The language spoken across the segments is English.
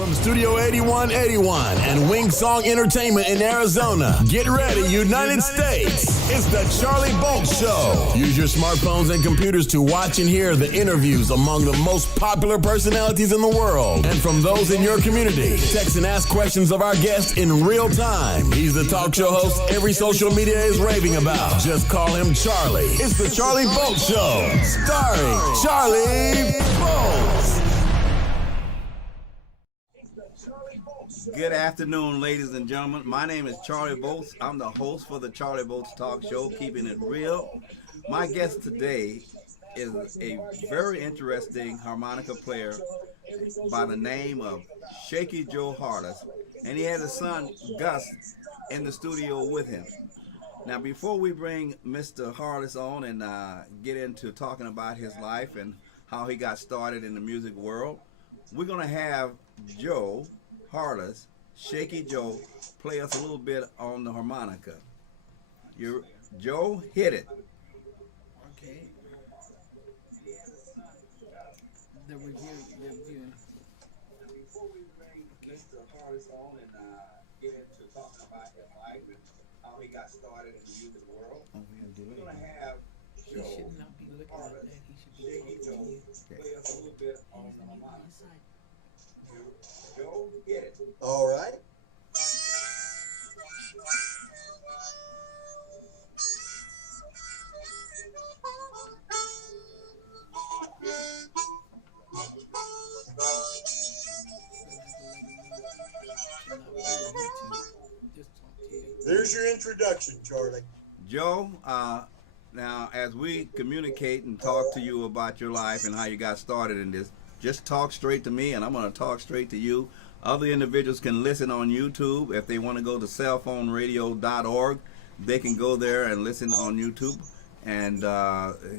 From Studio 8181 and Wing Song Entertainment in Arizona, get ready, United States. It's the Charlie Bolt Show. Use your smartphones and computers to watch and hear the interviews among the most popular personalities in the world. And from those in your community, text and ask questions of our guests in real time. He's the talk show host every social media is raving about. Just call him Charlie. It's the Charlie Bolt Show, starring Charlie Bolt. Good afternoon, ladies and gentlemen. My name is Charlie Bolts. I'm the host for the Charlie Bolts Talk Show, keeping it real. My guest today is a very interesting harmonica player by the name of Shakey Joe, and he has a son, Gus, in the studio with him. Now, before we bring Mr. Harless on and get into talking about his life and how he got started in the music world, we're going to have Joe Harless, Shakey Joe, play us a little bit on the harmonica. Joe, hit it. Okay. The review. Before we bring Mr. Harless on and get into talking about his life and how he got started in the music world, we're going to have Joe He should not be looking at that. He should be Shakey Joe play us a little bit on the harmonica. Joe, get it. All right. There's your introduction, Charlie. Joe, now as we communicate and talk to you about your life and how you got started in this, just talk straight to me and I'm going to talk straight to you. Other individuals can listen on YouTube. If they want to go to cellphoneradio.org, they can go there and listen on YouTube and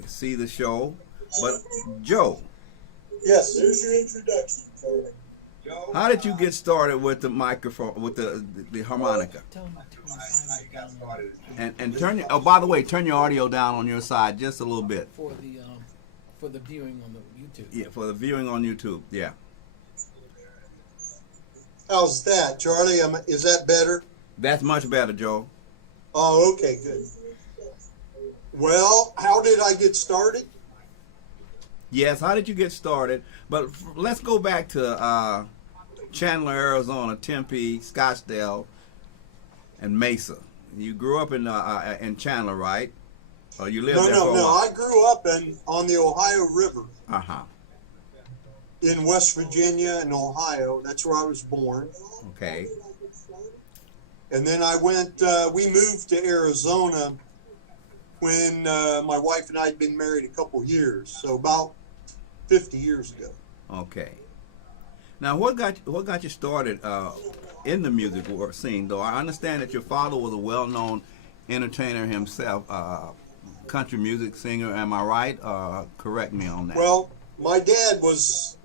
see the show. But Joe. Yes, there's your introduction, Charlie. How did you get with the microphone, with the harmonica? And turn your, by the way, turn your audio down on your side just a little bit. For the viewing on the YouTube. Yeah, for the viewing on YouTube. Yeah. How's that, Charlie? Is that better? That's much better, Joe. Oh, okay, good. Well, how did I get started? Yes, how did you get started? But let's go back to Chandler, Arizona, Tempe, Scottsdale, and Mesa. You grew up in Chandler, right? Or you lived there for a while? No. I grew up on the Ohio River. Uh-huh. In West Virginia and Ohio. That's where I was born. Okay. And then we moved to Arizona when my wife and I had been married a couple years. So about 50 years ago. Okay. Now, what got you started in the music scene, though? I understand that your father was a well-known entertainer himself, country music singer. Am I right? Correct me on that. Well, my dad was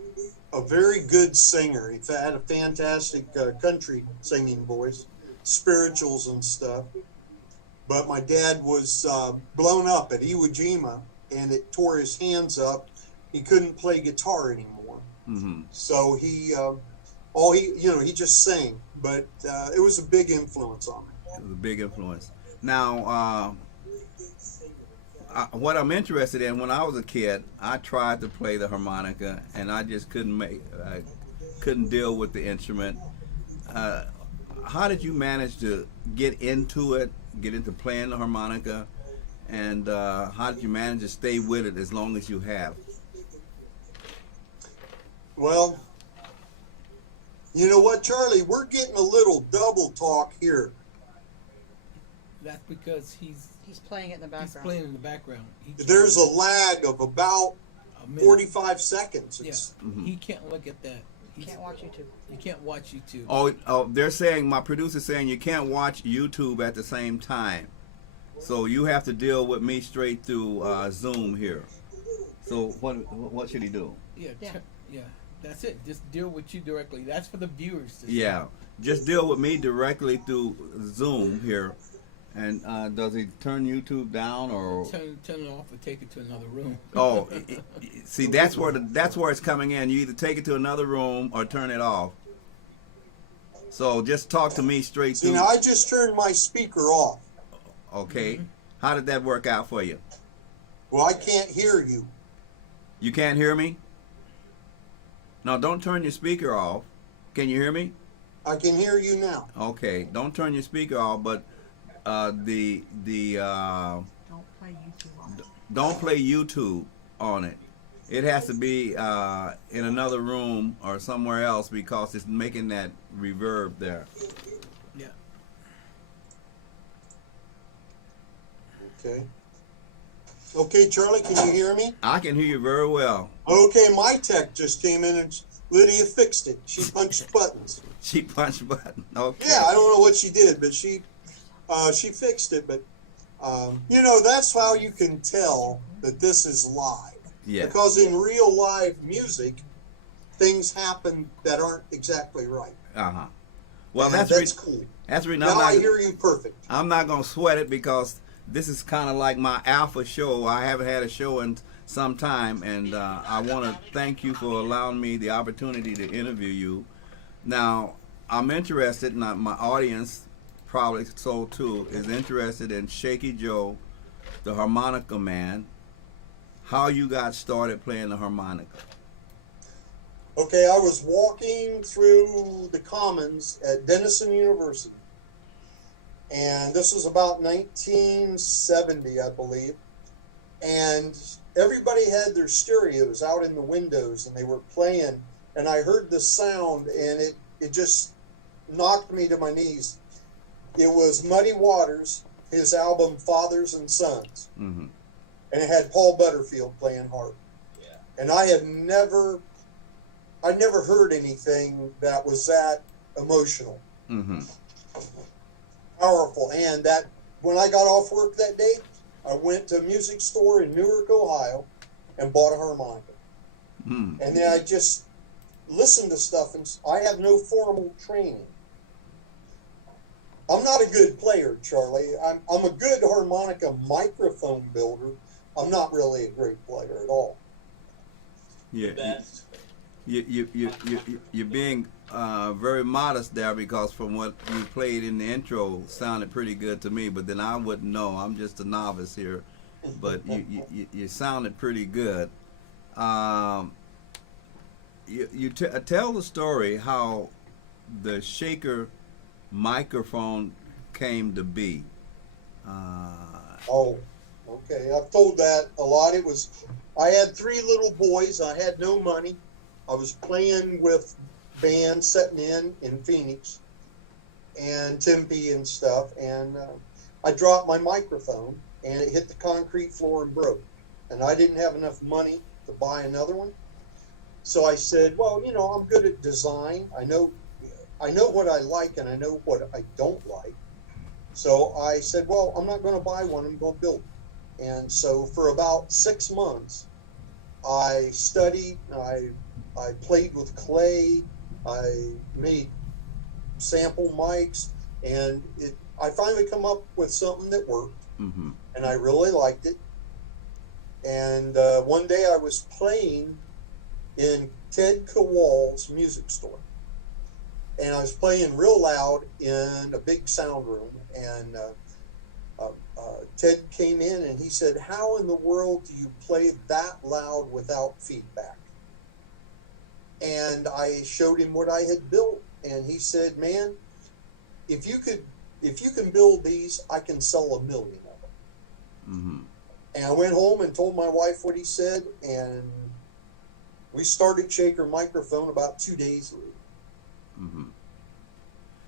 a very good singer. He had a fantastic country singing voice, spirituals and stuff. But my dad was blown up at Iwo Jima, and it tore his hands up. He couldn't play guitar anymore. Mm-hmm. So he just sang. But it was a big influence on me. It was a big influence. Now, what I'm interested in, when I was a kid, I tried to play the harmonica, and I just couldn't deal with the instrument. How did you manage to get into playing the harmonica, and how did you manage to stay with it as long as you have? Well, you know what, Charlie? We're getting a little double talk here. That's because he's playing it in the background. He's playing in the background. There's a lag of about 45 seconds. Yeah. Mm-hmm. He can't look at that. You can't watch YouTube. You can't watch YouTube. Oh, they're saying, my producer's saying you can't watch YouTube at the same time. So you have to deal with me straight through Zoom here. So what should he do? Yeah. That's it. Just deal with you directly. That's for the viewers to see. Yeah. Just deal with me directly through Zoom here. And does he turn YouTube down or turn it off or take it to another room? Oh, see, that's where it's coming in. You either take it to another room or turn it off. So just talk to me straight See, through. now I just turned my speaker off. Okay. How did that work out for you? Well, I can't hear you. You can't hear me? No, don't turn your speaker off. Can you hear me? I can hear you now. Okay. Don't turn your speaker off, but the Don't play YouTube on it. don't play YouTube on it. It has to be in another room or somewhere else because it's making that reverb there. Yeah. Okay. Okay, Charlie, can you hear me? I can hear you very well. Okay, my tech just came in and Lydia fixed it. She punched buttons. She punched button. Okay. Yeah, I don't know what she did, but she fixed it. But you know, that's how you can tell that this is live. Yeah. Because in real live music, things happen that aren't exactly right. Uh-huh. Well, And that's cool. that's reason Now I hear you perfect. I'm not gonna sweat it because this is kind of like my alpha show. I haven't had a show in some time, and I want to thank you for allowing me the opportunity to interview you. Now, I'm interested, and my audience probably so too, is interested in Shakey Joe, the harmonica man. How you got started playing the harmonica? Okay, I was walking through the Commons at Denison University, and this was about 1970, I believe, and everybody had their stereos out in the windows, and they were playing, and I heard the sound, and it just knocked me to my knees. It was Muddy Waters, his album Fathers and Sons, Mm-hmm. and it had Paul Butterfield playing harp. Yeah. And I never heard anything that was that emotional, Mm-hmm. powerful. And that when I got off work that day, I went to a music store in Newark, Ohio, and bought a harmonica. Mm. And then I just listened to stuff, and I have no formal training. I'm not a good player, Charlie. I'm a good harmonica microphone builder. I'm not really a great player at all. Yeah. You're being very modest there because from what you played in the intro sounded pretty good to me, but then I wouldn't know. I'm just a novice here, but you sounded pretty good. Tell the story how the shaker microphone came to be. Oh, okay. I've told that a lot. I had 3 little boys. I had no money. I was playing with bands setting in Phoenix and Tempe and stuff. And I dropped my microphone and it hit the concrete floor and broke. And I didn't have enough money to buy another one. So I said, well, you know, I'm good at design. I know what I like and I know what I don't like. So I said, well, I'm not going to buy one. I'm going to build it. And so for about 6 months, I studied. I played with clay. I made sample mics, and I finally come up with something that worked, Mm-hmm. and I really liked it. And one day I was playing in Ted Kowall's music store, and I was playing real loud in a big sound room, and Ted came in and he said, how in the world do you play that loud without feedback? And I showed him what I had built, and he said, man, if you can build these, I can sell 1 million of them. Mm-hmm. And I went home and told my wife what he said, and we started Shaker Microphone about 2 days later. Mm-hmm.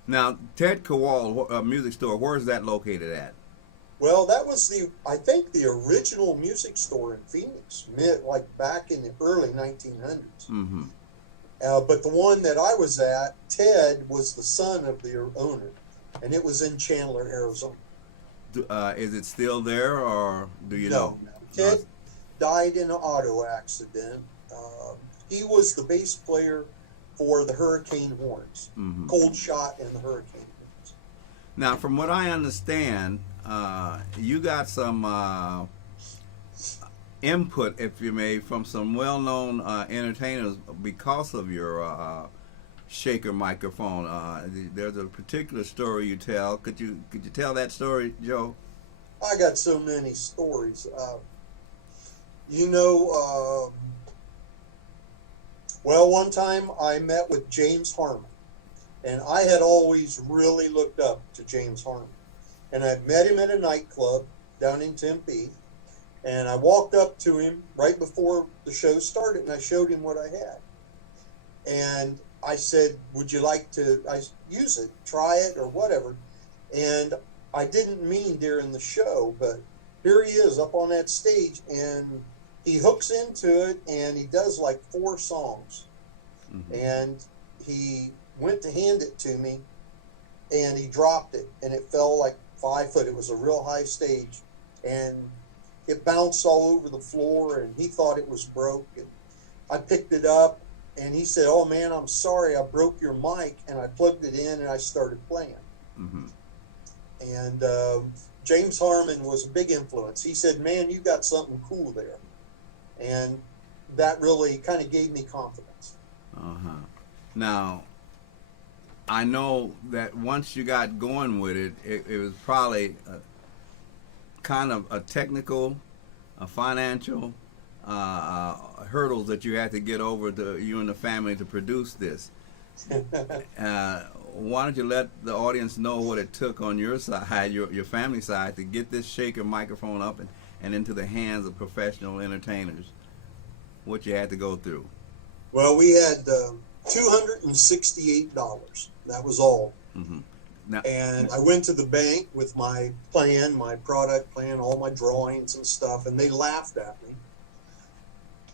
Now, Ted Kowall music store, where is that located at? Well, that was I think the original music store in Phoenix, like back in the early 1900s. Mm-hmm. But the one that I was at, Ted was the son of the owner, and it was in Chandler, Arizona. Is it still there, or do you know? No. Ted died in an auto accident. He was the bass player for the Hurricane Horns, Mm-hmm. Cold Shot and the Hurricane Horns. Now, from what I understand, you got some input, if you may, from some well-known entertainers because of your shaker microphone. There's a particular story you tell. Could you tell that story, Joe? I got so many stories. You know, well, one time I met with James Harmon, and I had always really looked up to James Harmon. And I'd met him at a nightclub down in Tempe, and I walked up to him right before the show started, and I showed him what I had. And I said, would you like to use it, try it, or whatever? And I didn't mean during the show, but here he is up on that stage, and he hooks into it, and he does like 4 songs. Mm-hmm. And he went to hand it to me, and he dropped it, and it fell like 5 foot. It was a real high stage, and it bounced all over the floor, and he thought it was broke. And I picked it up, and he said, oh man, I'm sorry, I broke your mic. And I plugged it in, and I started playing. Mm-hmm. And James Harmon was a big influence. He said, man, you got something cool there. And that really kind of gave me confidence. Uh-huh. Now, I know that once you got going with it, it was probably kind of a technical, a financial hurdles that you had to get over, to you and the family, to produce this. Why don't you let the audience know what it took on your side, your family side, to get this shaker microphone up and into the hands of professional entertainers? What you had to go through? Well, we had $268. That was all. Mm-hmm. Now, and I went to the bank with my plan, my product plan, all my drawings and stuff, and they laughed at me.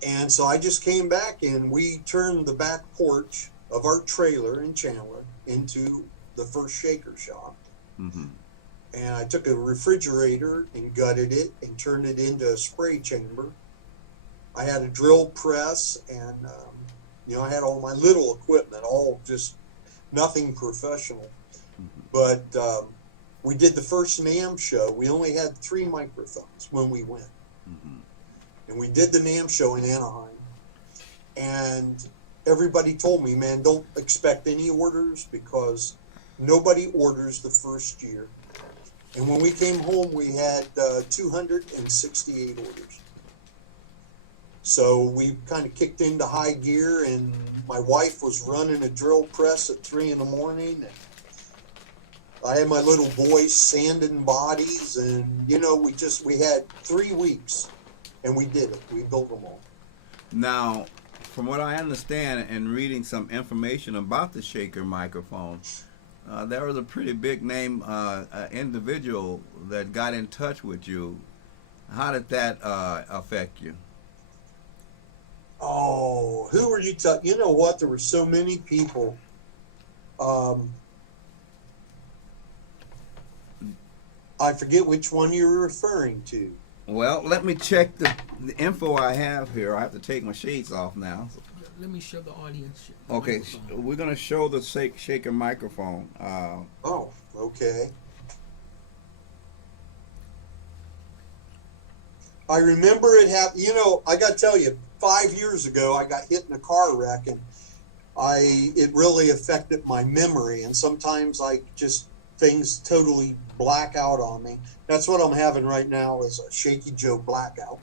And so I just came back, and we turned the back porch of our trailer in Chandler into the first shaker shop. Mm-hmm. And I took a refrigerator and gutted it and turned it into a spray chamber. I had a drill press, and I had all my little equipment, all just nothing professional. Mm-hmm. But we did the first NAMM show. We only had 3 microphones when we went. Mm-hmm. And we did the NAMM show in Anaheim. And everybody told me, man, don't expect any orders, because nobody orders the first year. And when we came home, we had 268 orders. So we kind of kicked into high gear, and my wife was running a drill press at 3 in the morning. And I had my little boys sanding bodies, and, we had 3 weeks, and we did it. We built them all. Now, from what I understand and reading some information about the shaker microphone, there was a pretty big name individual that got in touch with you. How did that affect you? Oh, who were you talking? You know what? There were so many people. I forget which one you were referring to. Well, let me check the info I have here. I have to take my shades off now. Let me show the audience. Okay, we're going to show the shaker microphone. Oh, okay. I remember it happened. I got to tell you, 5 years ago, I got hit in a car wreck, and it really affected my memory. And sometimes things totally black out on me. That's what I'm having right now, is a Shakey Joe blackout.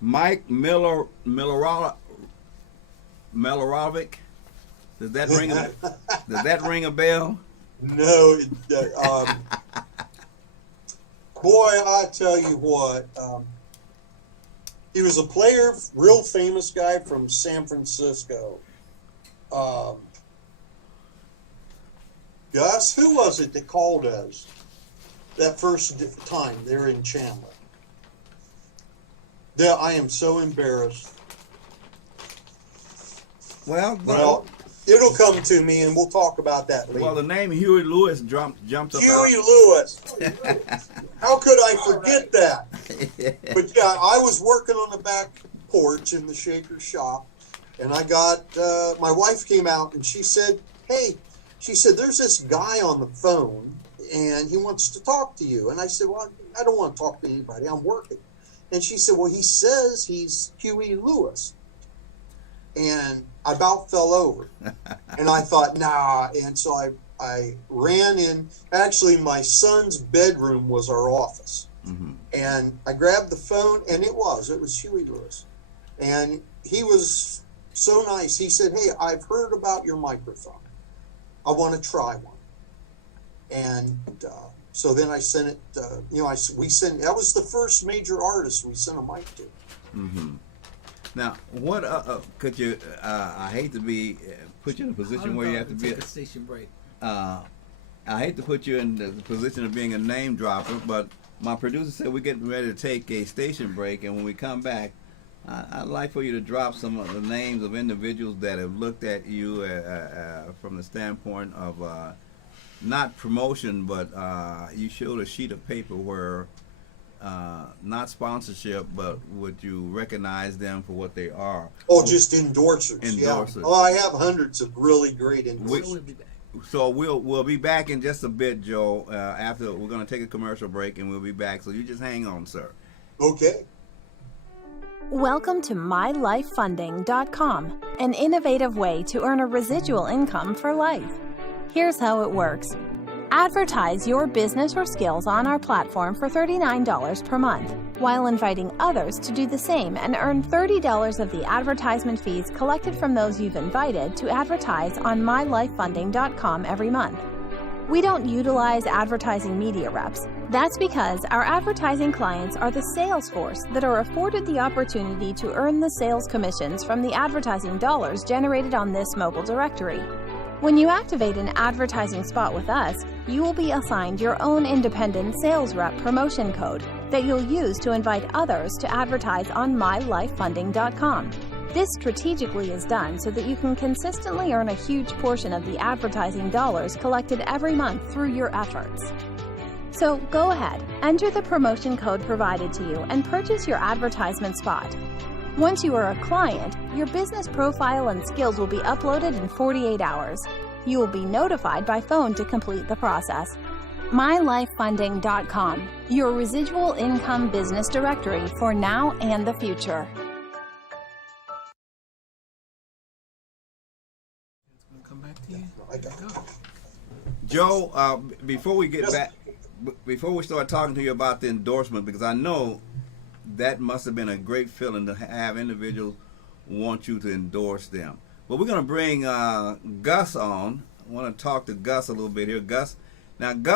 Mike Milarovich. Does that ring a bell? No. Boy, I tell you what. He was a player, real famous guy from San Francisco. Gus, who was it that called us that first time there in Chandler? I am so embarrassed. Well, it'll come to me, and we'll talk about that later. Well, the name Huey Lewis jumped up. Huey Lewis. How could I forget that? But yeah, I was working on the back porch in the shaker shop, and I got my wife came out, and she said, "Hey," she said, "there's this guy on the phone, and he wants to talk to you." And I said, "Well, I don't want to talk to anybody. I'm working." And she said, "Well, he says he's Huey Lewis." And I about fell over. And I thought, nah. And so I ran in. Actually, my son's bedroom was our office. Mm-hmm. And I grabbed the phone, and it was Huey Lewis. And he was so nice. He said, hey, I've heard about your microphone. I want to try one. And so then I sent it, we sent, that was the first major artist we sent a mic to. Mm-hmm. Now, what could you, I hate to be, put you in a position where you have to be take a station break. I hate to put you in the position of being a name dropper, but my producer said we're getting ready to take a station break, and when we come back, I'd like for you to drop some of the names of individuals that have looked at you from the standpoint of not promotion, but you showed a sheet of paper where not sponsorship, but would you recognize them for what they are? Oh, just endorsers. Endorsers. Yeah. Oh, I have hundreds of really great endorsers. So we'll be back in just a bit, Joe. After we're going to take a commercial break, and we'll be back. So you just hang on, sir. Okay. Welcome to MyLifeFunding.com, an innovative way to earn a residual income for life. Here's how it works. Advertise your business or skills on our platform for $39 per month, while inviting others to do the same and earn $30 of the advertisement fees collected from those you've invited to advertise on MyLifeFunding.com every month. We don't utilize advertising media reps. That's because our advertising clients are the sales force that are afforded the opportunity to earn the sales commissions from the advertising dollars generated on this mobile directory. When you activate an advertising spot with us, you will be assigned your own independent sales rep promotion code that you'll use to invite others to advertise on MyLifeFunding.com. This strategically is done so that you can consistently earn a huge portion of the advertising dollars collected every month through your efforts. So go ahead, enter the promotion code provided to you and purchase your advertisement spot. Once you are a client, your business profile and skills will be uploaded in 48 hours. You will be notified by phone to complete the process. MyLifeFunding.com, your residual income business directory for now and the future. Come back to you. I got it. Joe, before we get Yes. back, before we start talking to you about the endorsement, because I know that must have been a great feeling to have individuals want you to endorse them. But we're going to bring Gus on. I want to talk to Gus a little bit here. Gus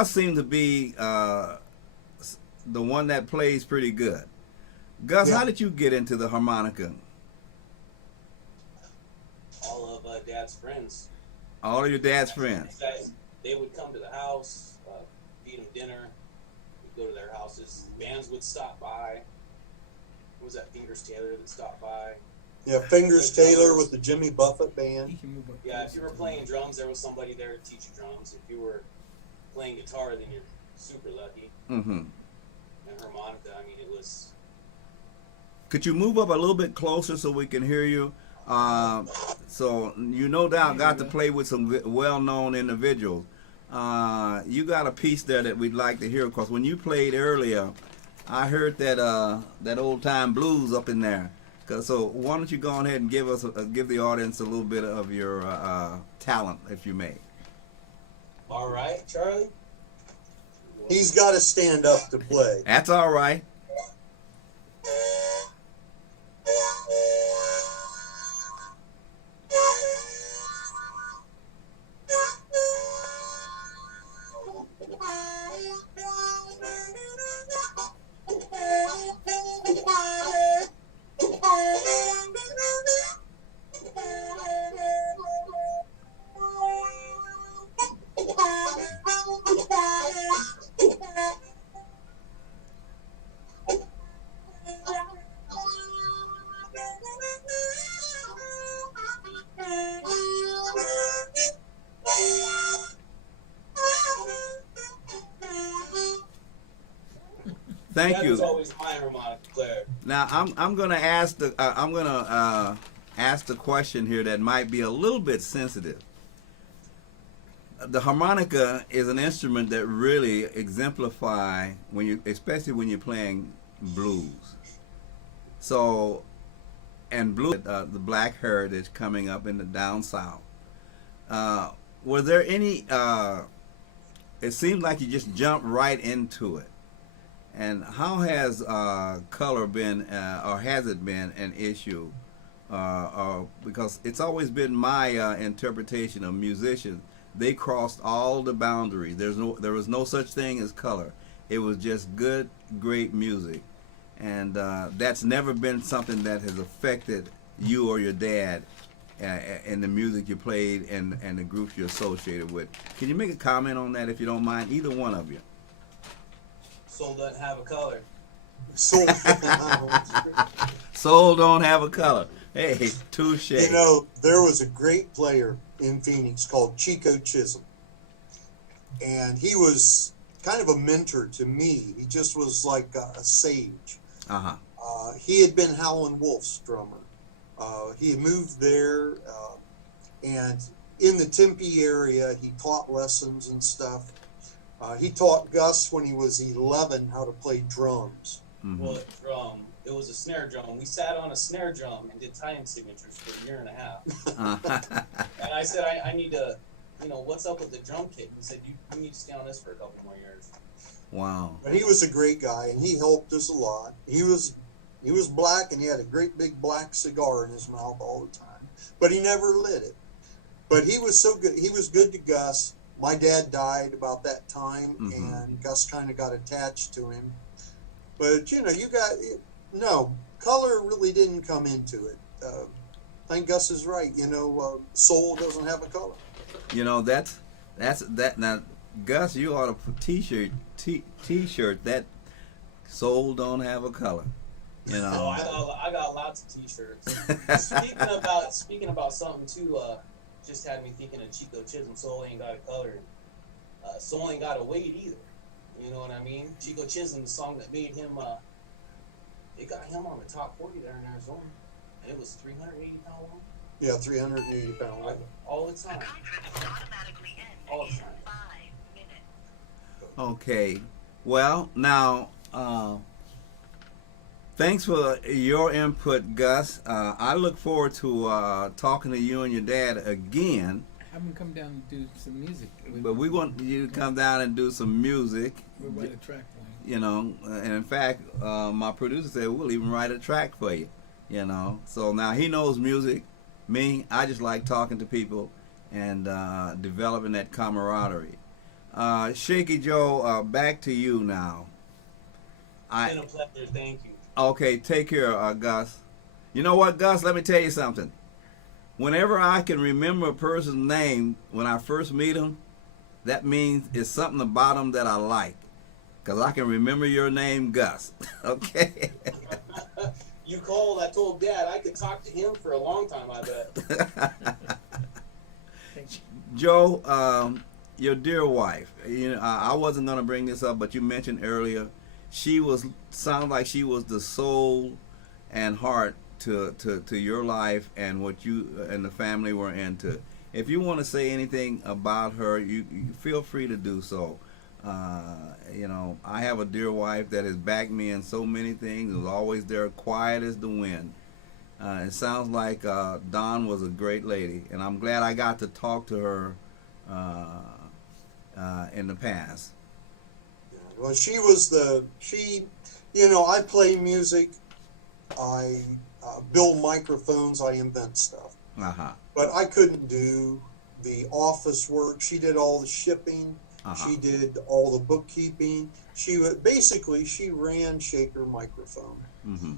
seems to be the one that plays pretty good. Gus, Yeah. how did you get into the harmonica? All of Dad's friends. All of your dad's friends. They would come to the house, feed them dinner. We'd go to their houses. Bands would stop by. What was that, Fingers Taylor that stopped by? Yeah, Fingers Taylor with the Jimmy Buffett band. He can move up Yeah, if closer you were to playing me. drums, there was somebody there to teach you drums. If you were playing guitar, then you're super lucky. Mm-hmm. And harmonica, I mean, it was... Could you move up a little bit closer so we can hear you? So you no doubt got to play with some well-known individuals. You got a piece there that we'd like to hear, because when you played earlier, I heard that that old-time blues up in there. So why don't you go ahead and give us give the audience a little bit of your talent, if you may. All right, Charlie? He's got to stand up to play. That's all right. Thank Dad you. was always my harmonica player. Now I'm gonna ask the ask the question here that might be a little bit sensitive. The harmonica is an instrument that really exemplify especially when you're playing blues. So and blue, the black heritage coming up in the down south. Were there any? It seems like you just jumped right into it. And how has color been, or has it been an issue? Because it's always been my interpretation of musicians. They crossed all the boundaries. There was no such thing as color. It was just good, great music, and that's never been something that has affected you or your dad in the music you played and the groups you're associated with. Can you make a comment on that, if you don't mind, either one of you? Soul doesn't have a color. Soul. Soul don't have a color. Hey, touche. You know, there was a great player in Phoenix called Chico Chisholm, and he was kind of a mentor to me. He just was like a sage. Uh-huh. He had been Howlin' Wolf's drummer. He had moved there, and in the Tempe area, he taught lessons and stuff. He taught Gus when he was 11 how to play drums. Mm-hmm. Well, it was a snare drum. We sat on a snare drum and did time signatures for a year and a half. And I said, I need to, what's up with the drum kit? He said, you need to stay on this for a couple more years. Wow. But he was a great guy, and he helped us a lot. He was black, and he had a great big black cigar in his mouth all the time. But he never lit it. But he was so good. He was good to Gus. My dad died about that time, mm-hmm. and Gus kind of got attached to him. But, color really didn't come into it. I think Gus is right. Soul doesn't have a color. That's that. Now, Gus, you ought to put t-shirt that soul don't have a color. Oh, I got lots of t-shirts. Speaking about something too, just had me thinking of Chico Chisholm. Soul ain't got a color. Soul ain't got a weight either. You know what I mean? Chico Chisholm, the song that made him, it got him on the top 40 there in Arizona, and it was 380 pound long. Yeah, 380 pound long. All the time. All the time. Okay. Well, now, thanks for your input, Gus. I look forward to talking to you and your dad again. Have him come down and do some music. But we want you to come down and do some music. We'll write a track for you. And in fact, my producer said we'll even write a track for you. So now he knows music. Me, I just like talking to people and developing that camaraderie. Shakey Joe, back to you now. It's been a pleasure, thank you. Okay, take care, Gus. You know what, Gus? Let me tell you something. Whenever I can remember a person's name when I first meet them, that means it's something about them that I like. Because I can remember your name, Gus. Okay? You called, I told Dad I could talk to him for a long time, I bet. Joe, your dear wife, I wasn't going to bring this up, but you mentioned earlier, sounded like she was the soul and heart to your life and what you and the family were into. If you want to say anything about her, you feel free to do so. I have a dear wife that has backed me in so many things, was always there, quiet as the wind. It sounds like Dawn was a great lady, and I'm glad I got to talk to her in the past. Well, I play music, I build microphones, I invent stuff. Uh-huh. But I couldn't do the office work. She did all the shipping. Uh-huh. She did all the bookkeeping. She ran Shaker Microphone. Mm-hmm.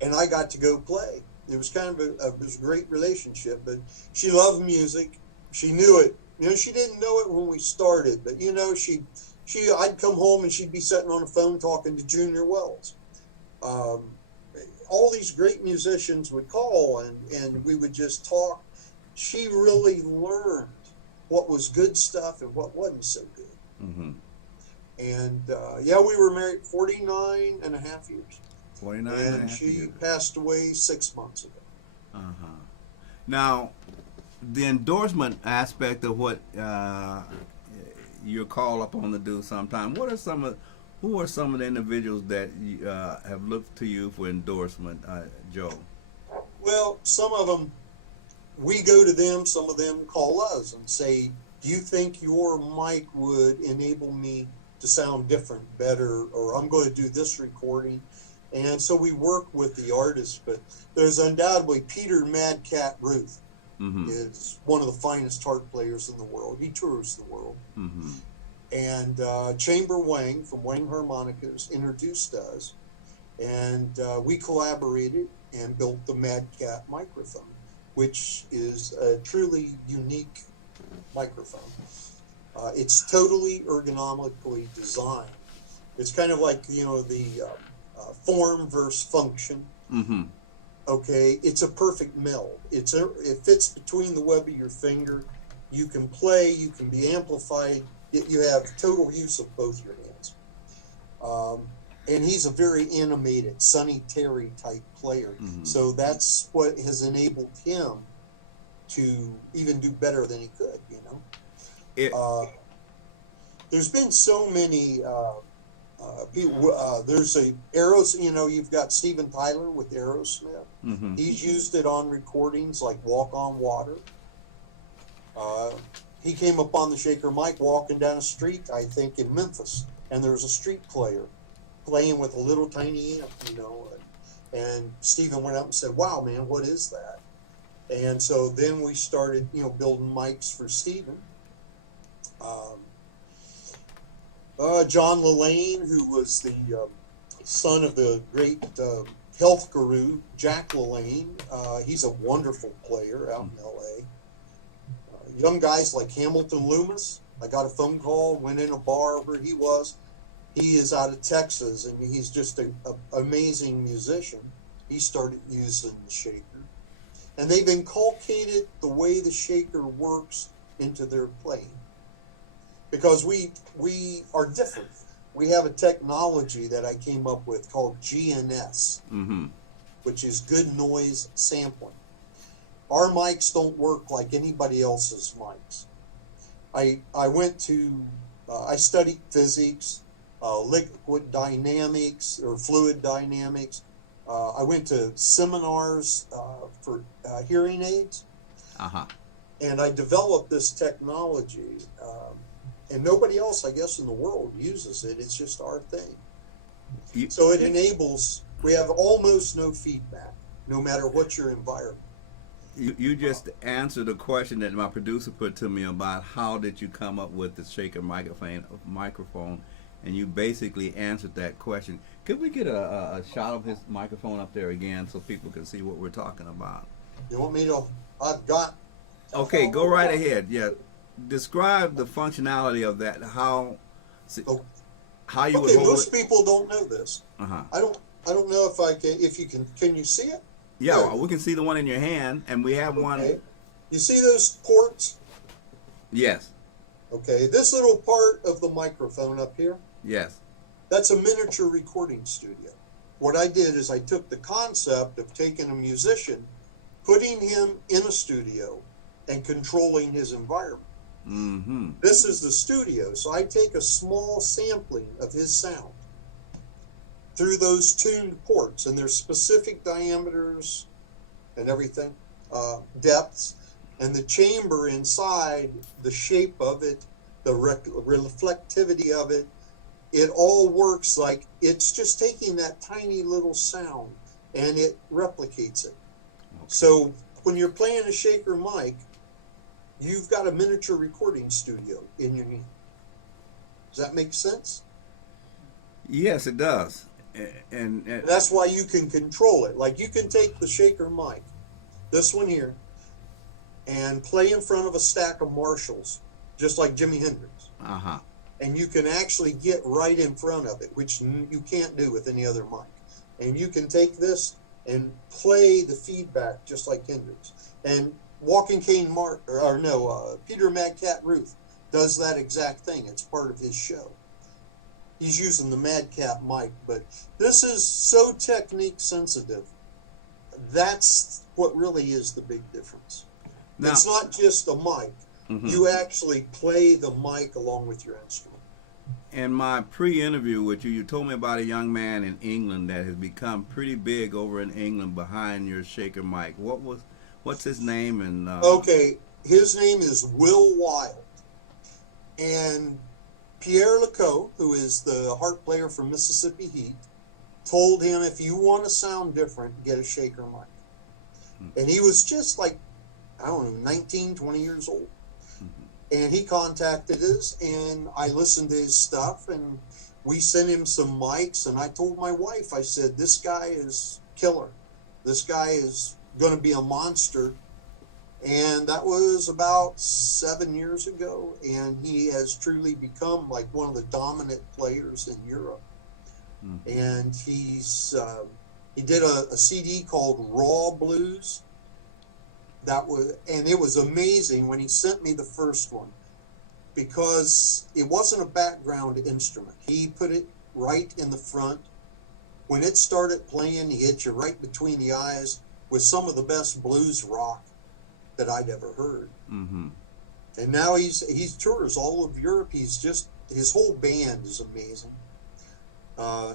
And I got to go play. It was kind of it was a great relationship, but she loved music. She knew it. She didn't know it when we started, but I'd come home and she'd be sitting on the phone talking to Junior Wells. All these great musicians would call and we would just talk. She really learned what was good stuff and what wasn't so good. Mm-hmm. And we were married 49 and a half years. 49 and a half she years. passed away 6 months ago. Uh-huh. Now, the endorsement aspect of what you're called upon to do sometime, who are some of the individuals that have looked to you for endorsement, Joe? Well, some of them, we go to them, some of them call us and say, do you think your mic would enable me to sound different, better, or I'm going to do this recording? And so we work with the artist, but there's undoubtedly Peter Mad Cat Ruth is one of the finest harp players in the world. He tours the world. And Chamber Wang from Wang Harmonicas introduced us, and we collaborated and built the Mad Cat microphone, which is a truly unique microphone. It's totally ergonomically designed. It's kind of like, you know, the form versus function. Okay, it's a perfect meld. It fits between the web of your finger. You can play, you can be amplified. You have total use of both your hands. And he's a very animated, Sonny Terry type player. So that's what has enabled him to even do better than he could, you know. There's been so many people. There's a you know, you've got Steven Tyler with Aerosmith. He's used it on recordings like Walk on Water. He came up on the shaker mic walking down a street, I think, in Memphis, and there was a street player playing with a little tiny amp, you know, and Steven went up and said, wow, man, what is that? And so then we started, you know, building mics for Steven. John Lillane, who was the son of the great health guru, Jack Lillane, he's a wonderful player out in L.A. Young guys like Hamilton Loomis, I got a phone call, went in a bar where he was. He is out of Texas, and he's just an amazing musician. He started using the shaker. And they've inculcated the way the shaker works into their playing. Because we are different. We have a technology that I came up with called GNS, which is good noise sampling. Our mics don't work like anybody else's mics. I went to, I studied physics, liquid dynamics or fluid dynamics. I went to seminars for hearing aids. And I developed this technology. And nobody else, I guess, in the world uses it. It's just our thing. So it enables, we have almost no feedback, no matter what your environment. You just answered a question that my producer put to me about how did you come up with the shaker microphone, and you basically answered that question. Could we get a shot of his microphone up there again so people can see what we're talking about? You want me to? I've got. Okay, go right ahead. Yeah, describe the functionality of that. How you would hold most it. People don't know this. I don't know if I can. If you can. Can you see it? Yeah, well, we can see the one in your hand, and we have one. You see those ports? Yes. Okay, this little part of the microphone up here? Yes. That's a miniature recording studio. What I did is I took the concept of taking a musician, putting him in a studio, and controlling his environment. This is the studio, so I take a small sampling of his sound through those tuned ports, and there's specific diameters and everything, depths, and the chamber inside, the shape of it, the reflectivity of it, it all works like it's just taking that tiny little sound and it replicates it. So when you're playing a shaker mic, you've got a miniature recording studio in your hand. Does that make sense? Yes, it does. And that's why you can control it. Like you can take the shaker mic, this one here, and play in front of a stack of Marshalls, just like Jimi Hendrix. And you can actually get right in front of it, which you can't do with any other mic. And you can take this and play the feedback just like Hendrix. And Peter Mad Cat Ruth does that exact thing. It's part of his show. He's using the Mad Cat mic, but this is so technique sensitive. That's what really is the big difference. Now, it's not just a mic. You actually play the mic along with your instrument. In my pre-interview with you, you told me about a young man in England that has become pretty big over in England behind your shaker mic. What's his name? And Okay, his name is Will Wild. And Pierre Lecoq, who is the harp player from Mississippi Heat, told him, if you want to sound different, get a shaker mic. And he was just like, I don't know, 19, 20 years old. And he contacted us, and I listened to his stuff, and we sent him some mics, and I told my wife, I said, this guy is killer. This guy is going to be a monster. And that was about 7 years ago, and he has truly become like one of the dominant players in Europe. And he did a CD called Raw Blues. And it was amazing when he sent me the first one, because it wasn't a background instrument. He put it right in the front. When it started playing, he hit you right between the eyes with some of the best blues rock that I'd ever heard. And now he tours all of Europe. His whole band is amazing.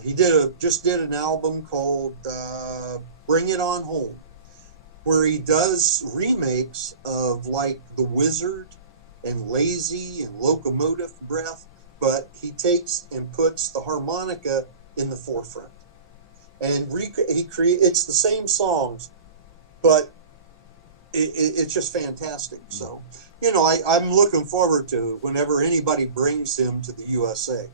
He just did an album called Bring It On Home, where he does remakes of like The Wizard and Lazy and Locomotive Breath, but he takes and puts the harmonica in the forefront. And it's the same songs, but it's just fantastic. So, I'm looking forward to whenever anybody brings him to the USA.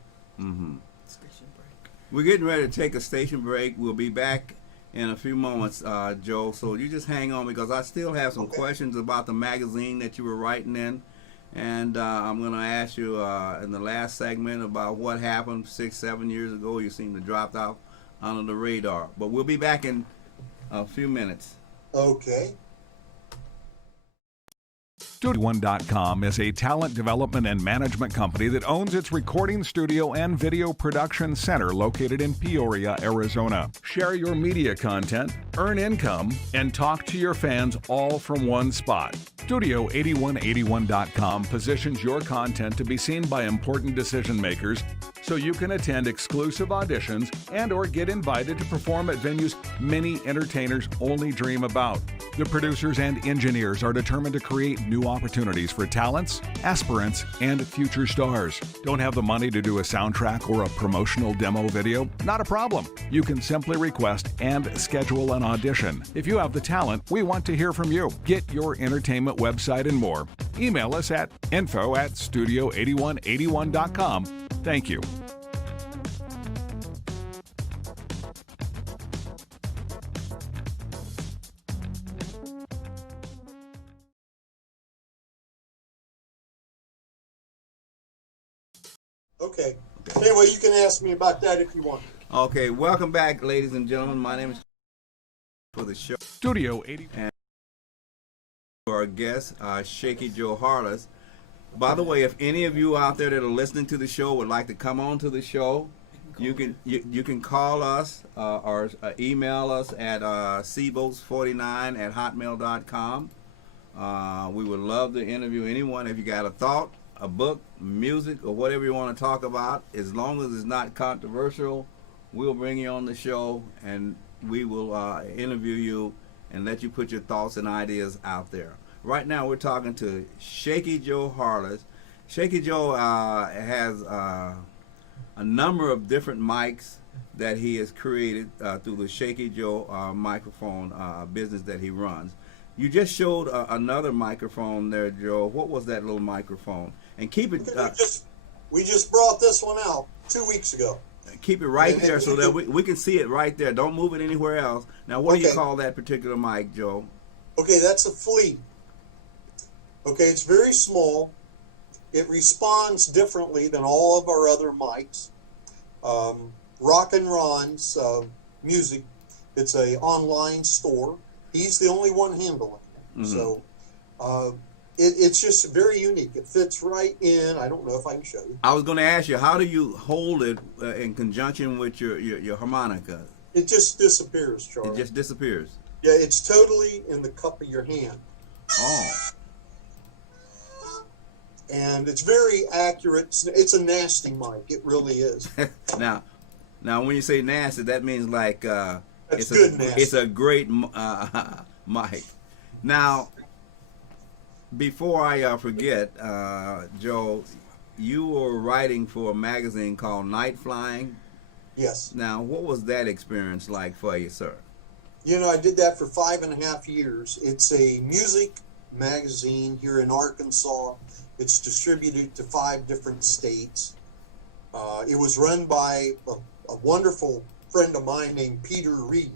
Station break. we're getting ready to take a station break. We'll be back in a few moments, Joe. So you just hang on, because I still have some questions about the magazine that you were writing in. And I'm going to ask you in the last segment about what happened 6-7 years ago. You seem to drop out under the radar. But we'll be back in a few minutes. Okay. Studio81.com is a talent development and management company that owns its recording studio and video production center located in Peoria, Arizona. Share your media content, earn income, and talk to your fans all from one spot. Studio8181.com positions your content to be seen by important decision makers, so you can attend exclusive auditions and or get invited to perform at venues many entertainers only dream about. The producers and engineers are determined to create new opportunities for talents, aspirants, and future stars. Don't have the money to do a soundtrack or a promotional demo video? Not a problem. You can simply request and schedule an audition. If you have the talent, we want to hear from you. Get your entertainment website and more. Email us at info@studio8181.com. Thank you. Okay. Anyway, you can ask me about that if you want. Okay, welcome back, ladies and gentlemen. My name is for the show. Studio 80. And our guest, Shakey Joe Harless. By the way, if any of you out there that are listening to the show would like to come on to the show, you can call us or email us at cboats49@hotmail.com. We would love to interview anyone. If you got a thought, a book, music, or whatever you want to talk about, as long as it's not controversial, we'll bring you on the show and we will interview you and let you put your thoughts and ideas out there. Right now we're talking to Shakey Joe Harless. Shakey Joe has a number of different mics that he has created through the Shakey Joe microphone business that he runs. You just showed another microphone there, Joe. What was that little microphone? And keep it. We just brought this one out 2 weeks ago. Keep it right there so that we can see it right there. Don't move it anywhere else. Now, what do you call that particular mic, Joe? Okay, that's a Flea. Okay, it's very small. It responds differently than all of our other mics. Rock and Ron's music. It's a online store. He's the only one handling it. Mm-hmm. So it's just very unique. It fits right in. I don't know if I can show you. I was going to ask you, how do you hold it in conjunction with your harmonica? It just disappears, Charlie. It just disappears? Yeah, it's totally in the cup of your hand. Oh. and it's very accurate. It's a nasty mic. It really is. Now, when you say nasty, that means like That's good nasty. It's a great mic. Now, before I forget, Joe, you were writing for a magazine called Night Flying. Yes. Now, what was that experience like for you, sir? You know, I did that for 5.5 years. It's a music magazine here in Arkansas. It's distributed to 5 different states. It was run by a wonderful friend of mine named Peter Reed.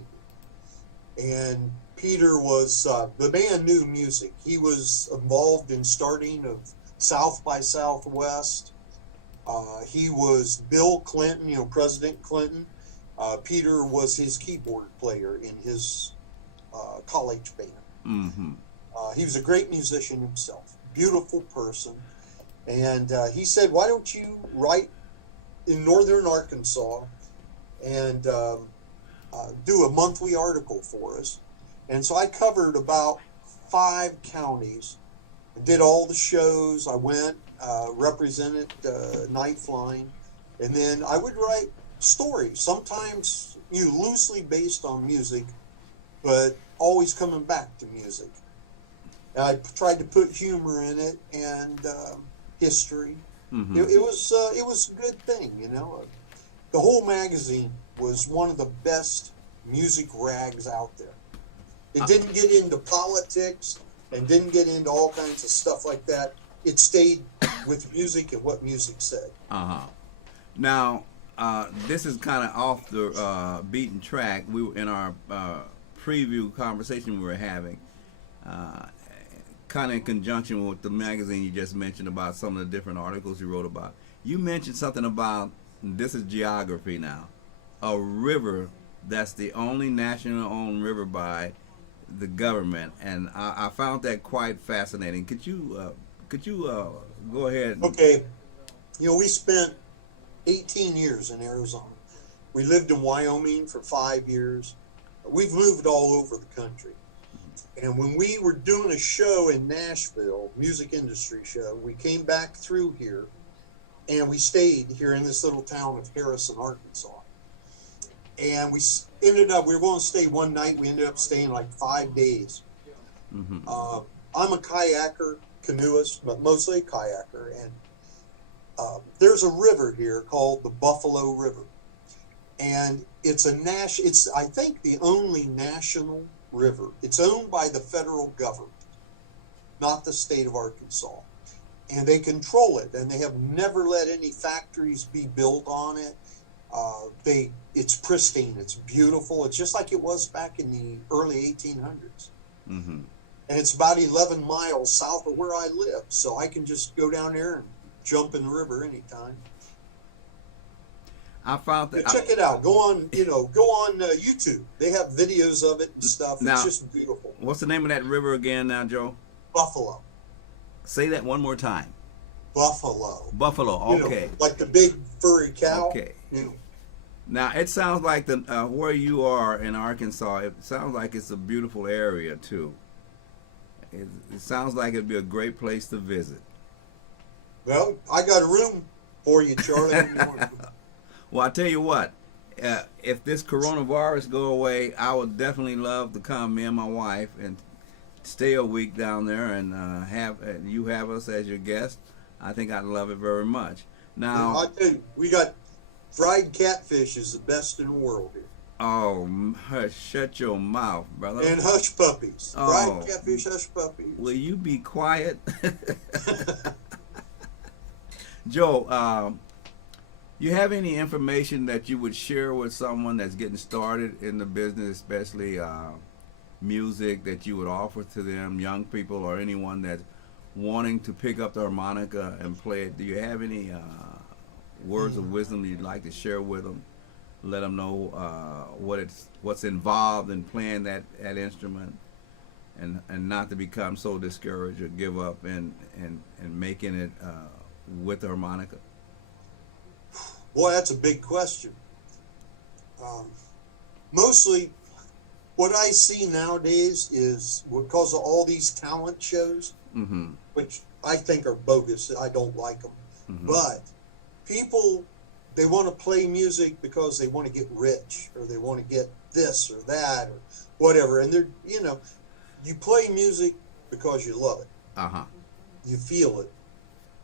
And Peter was, the man knew music. He was involved in starting of South by Southwest. He was Bill Clinton, President Clinton. Peter was his keyboard player in his college band. Mm-hmm. He was a great musician himself, beautiful person. And he said, why don't you write in northern Arkansas and do a monthly article for us? And so I covered about 5 counties, did all the shows. I went, represented Night Flying, and then I would write stories, sometimes loosely based on music, but always coming back to music. I tried to put humor in it and history. Mm-hmm. It was a good thing, The whole magazine was one of the best music rags out there. It didn't get into politics and didn't get into all kinds of stuff like that. It stayed with music and what music said. Now, this is kind of off the beaten track. We were in our preview conversation we were having, kind of in conjunction with the magazine you just mentioned about some of the different articles you wrote about. You mentioned something about, this is geography now, a river that's the only national-owned river by the government, and I found that quite fascinating. Could you go ahead? Okay, we spent 18 years in Arizona. We lived in Wyoming for 5 years. We've moved all over the country. And when we were doing a show in Nashville, music industry show, we came back through here and we stayed here in this little town of Harrison, Arkansas. And we were going to stay one night. We ended up staying like 5 days. Mm-hmm. I'm a kayaker, canoeist, but mostly a kayaker. And there's a river here called the Buffalo River. And it's I think the only national river. It's owned by the federal government, not the state of Arkansas. And they control it, and they have never let any factories be built on it. It's pristine, it's beautiful. It's just like it was back in the early 1800s. Mm-hmm. And it's about 11 miles south of where I live, so I can just go down there and jump in the river anytime. I found that. Check it out. Go on YouTube. They have videos of it and stuff. Now, it's just beautiful. What's the name of that river again now, Joe? Buffalo. Say that one more time. Buffalo. Buffalo, okay. Like the big furry cow. Okay. Now, it sounds like the where you are in Arkansas, it sounds like it's a beautiful area, too. It sounds like it'd be a great place to visit. Well, I got a room for you, Charlie. Well, I tell you what, if this coronavirus go away, I would definitely love to come, me and my wife, and stay a week down there and you have us as your guest. I think I'd love it very much. Now, I tell you, we got fried catfish is the best in the world here. Oh, shut your mouth, brother. And hush puppies. Fried catfish, hush puppies. Will you be quiet? Joe, you have any information that you would share with someone that's getting started in the business, especially music, that you would offer to them, young people or anyone that's wanting to pick up the harmonica and play it? Do you have any words of wisdom you'd like to share with them? Let them know what's involved in playing that instrument, and not to become so discouraged or give up in making it with the harmonica. Boy, that's a big question. Mostly, what I see nowadays is because of all these talent shows, mm-hmm. which I think are bogus. I don't like them. But people, they want to play music because they want to get rich, or they want to get this or that or whatever. And they're, you know, you play music because you love it. You feel it.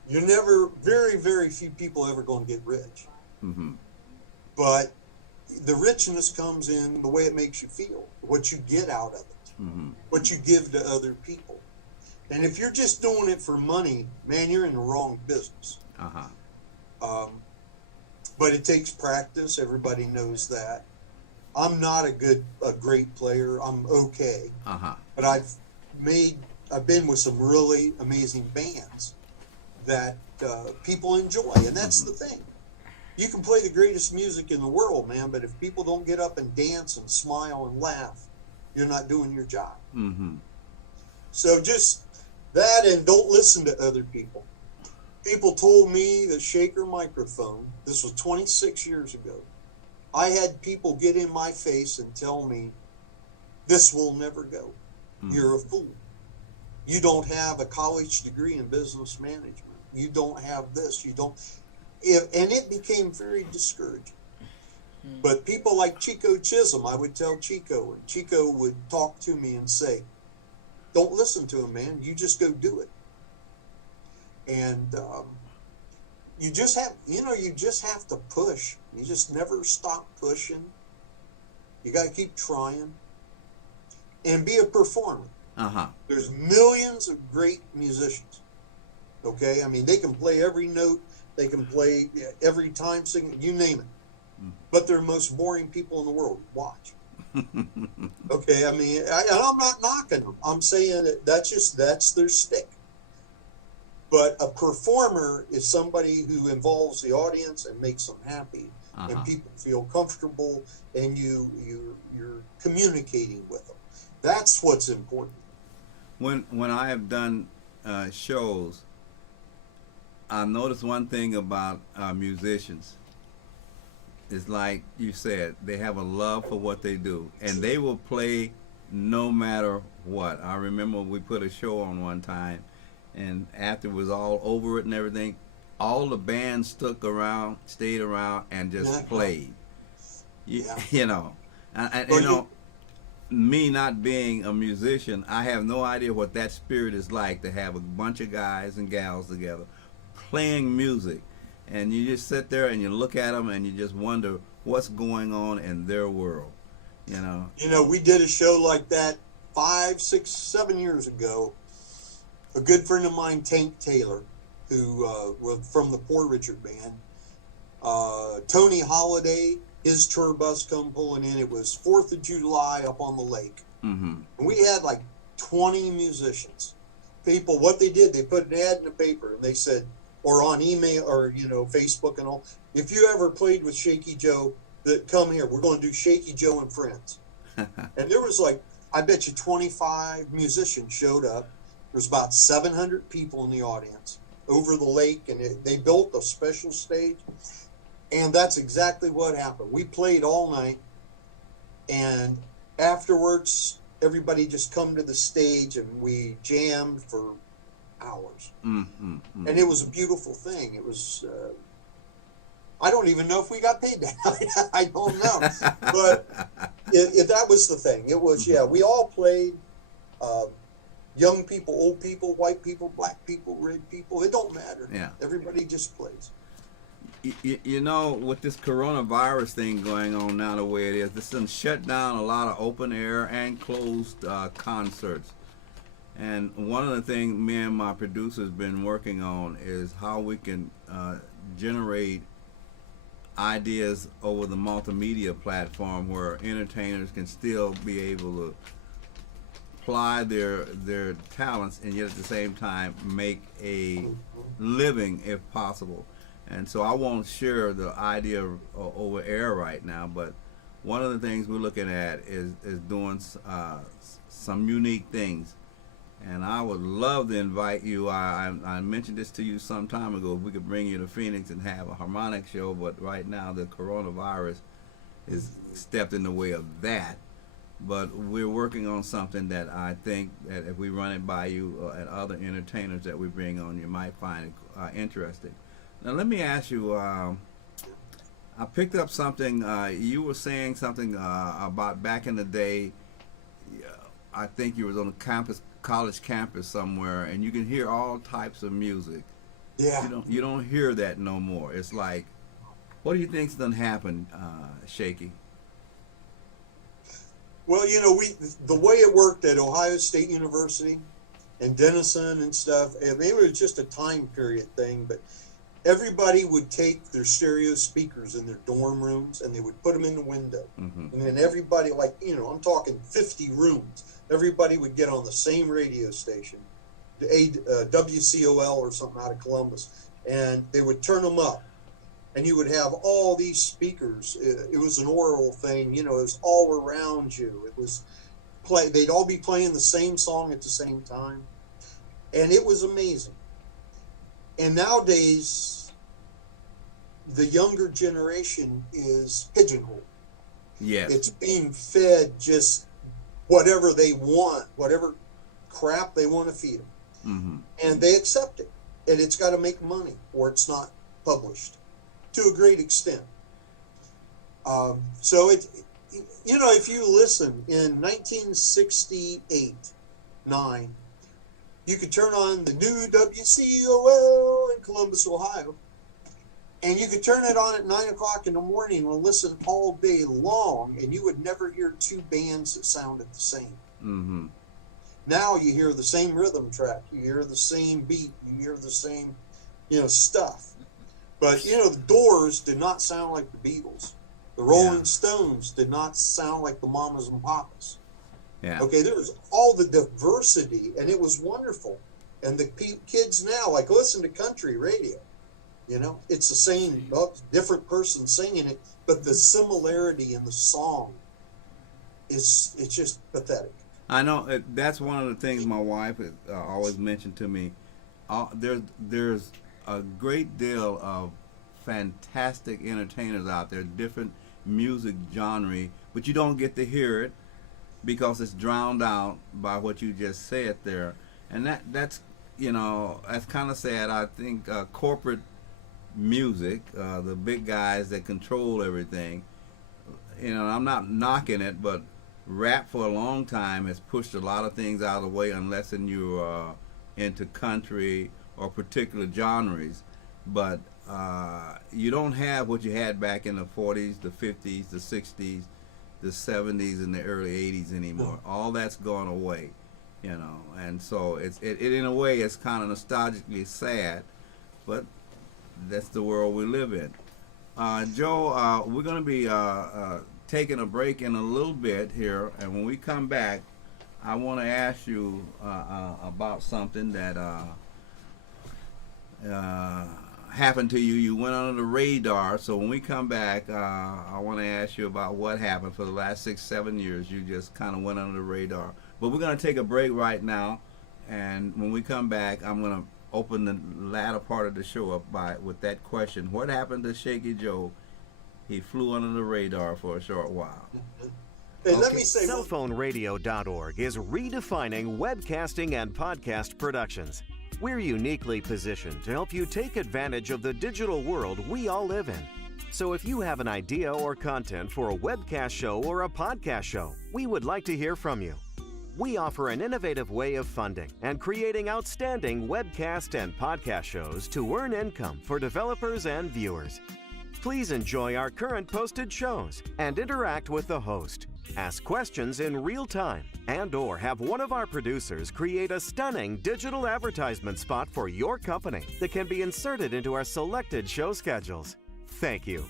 You're never, very, very few people ever going to get rich. But the richness comes in the way it makes you feel, what you get out of it, what you give to other people. And if you're just doing it for money, man, you're in the wrong business. But it takes practice. Everybody knows that. I'm not a great player. I'm okay. But I've been with some really amazing bands that people enjoy, and that's the thing. You can play the greatest music in the world, man, but if people don't get up and dance and smile and laugh, you're not doing your job. So just that, and don't listen to other people. People told me the shaker microphone, this was 26 years ago, I had people get in my face and tell me, this will never go. You're a fool. You don't have a college degree in business management. You don't have this. You don't. And it became very discouraging. But people like Chico Chisholm, I would tell Chico, and Chico would talk to me and say, don't listen to him, man. You just go do it. And you just have to push. You just never stop pushing. You got to keep trying and be a performer. There's millions of great musicians. Okay, I mean, they can play every note, they can play every time singing, you name it. But they're the most boring people in the world. Watch. Okay, I mean, I'm not knocking them. I'm saying that's their stick. But a performer is somebody who involves the audience and makes them happy, and people feel comfortable, and you're communicating with them. That's what's important. When I have done shows, I noticed one thing about musicians. It's like you said, they have a love for what they do, and they will play no matter what. I remember we put a show on one time, and after it was all over it and everything, all the band stayed around, and just played. You know, and you know, me not being a musician, I have no idea what that spirit is like, to have a bunch of guys and gals together playing music, and you just sit there and you look at them and you just wonder what's going on in their world. You know, we did a show like that 5, 6, 7 years ago. A good friend of mine, Tank Taylor, who was from the Poor Richard Band, Tony Holiday, his tour bus come pulling in. It was 4th of July up on the lake. And we had like 20 musicians. People, what they did, they put an ad in the paper, and they said, or on email, or, you know, Facebook and all, if you ever played with Shakey Joe, come here. We're going to do Shakey Joe and Friends. And there was like, I bet you 25 musicians showed up. There was about 700 people in the audience over the lake, and they built a special stage. And that's exactly what happened. We played all night, and afterwards, everybody just come to the stage, and we jammed for hours. And it was a beautiful thing. It was, I don't even know if we got paid that night. I don't know. But that was the thing. It was, we all played, young people, old people, white people, black people, red people. It don't matter. Everybody just plays. You know, with this coronavirus thing going on now the way it is, this has shut down a lot of open air and closed concerts. And one of the things me and my producer's been working on is how we can generate ideas over the multimedia platform where entertainers can still be able to apply their talents and yet at the same time make a living if possible. And so I won't share the idea over air right now, but one of the things we're looking at is doing some unique things. And I would love to invite you. I mentioned this to you some time ago. If we could bring you to Phoenix and have a harmonic show, but right now the coronavirus is stepped in the way of that. but we're working on something that I think that if we run it by you and other entertainers that we bring on, you might find it interesting. Now, let me ask you, I picked up something, you were saying something about back in the day, I think you was on a college campus somewhere, and you can hear all types of music. Yeah. You don't hear that no more. It's like, what do you think's done happened, Shakey? Well, the way it worked at Ohio State University and Denison and stuff, I mean, it was just a time period thing, but everybody would take their stereo speakers in their dorm rooms and they would put them in the window. Mm-hmm. And then everybody, I'm talking 50 rooms, everybody would get on the same radio station, WCOL or something out of Columbus, and they would turn them up. And you would have all these speakers. It was an oral thing, it was all around you. It was they'd all be playing the same song at the same time. And it was amazing. And nowadays, the younger generation is pigeonholed. Yes. It's being fed just whatever they want, whatever crap they want to feed them. Mm-hmm. And they accept it. And it's got to make money or it's not published. To a great extent. So if you listen in 1968-9, you could turn on the new WCOL in Columbus, Ohio, and you could turn it on at 9 o'clock in the morning and listen all day long, and you would never hear two bands that sounded the same. Mm-hmm. Now you hear the same rhythm track, you hear the same beat, you hear the same, stuff. But, the Doors did not sound like the Beatles. The Rolling Stones did not sound like the Mamas and Papas. Yeah. Okay, there was all the diversity, and it was wonderful. And the kids now, listen to country radio. It's the same, different person singing it, but the similarity in the song it's just pathetic. I know, that's one of the things my wife has always mentioned to me. There's a great deal of fantastic entertainers out there, different music genre, but you don't get to hear it because it's drowned out by what you just said there. And that's kind of sad. I think corporate music, the big guys that control everything, I'm not knocking it, but rap for a long time has pushed a lot of things out of the way unless you're into country or particular genres, but you don't have what you had back in the 40s, the 50s, the 60s, the 70s, and the early 80s anymore. All that's gone away, and so it in a way it's kind of nostalgically sad, but that's the world we live in. Joe, we're going to be taking a break in a little bit here, and when we come back, I want to ask you about something that happened to you. You went under the radar, so when we come back, I want to ask you about what happened for the last 6-7 years. You just kind of went under the radar. But we're going to take a break right now, and when we come back, I'm going to open the latter part of the show up with that question. What happened to Shakey Joe? He flew under the radar for a short while. Hey, let me say, Cellphoneradio.org is redefining webcasting and podcast productions. We're uniquely positioned to help you take advantage of the digital world we all live in. So if you have an idea or content for a webcast show or a podcast show, we would like to hear from you. We offer an innovative way of funding and creating outstanding webcast and podcast shows to earn income for developers and viewers. Please enjoy our current posted shows and interact with the host. Ask questions in real time and/or have one of our producers create a stunning digital advertisement spot for your company that can be inserted into our selected show schedules. Thank you.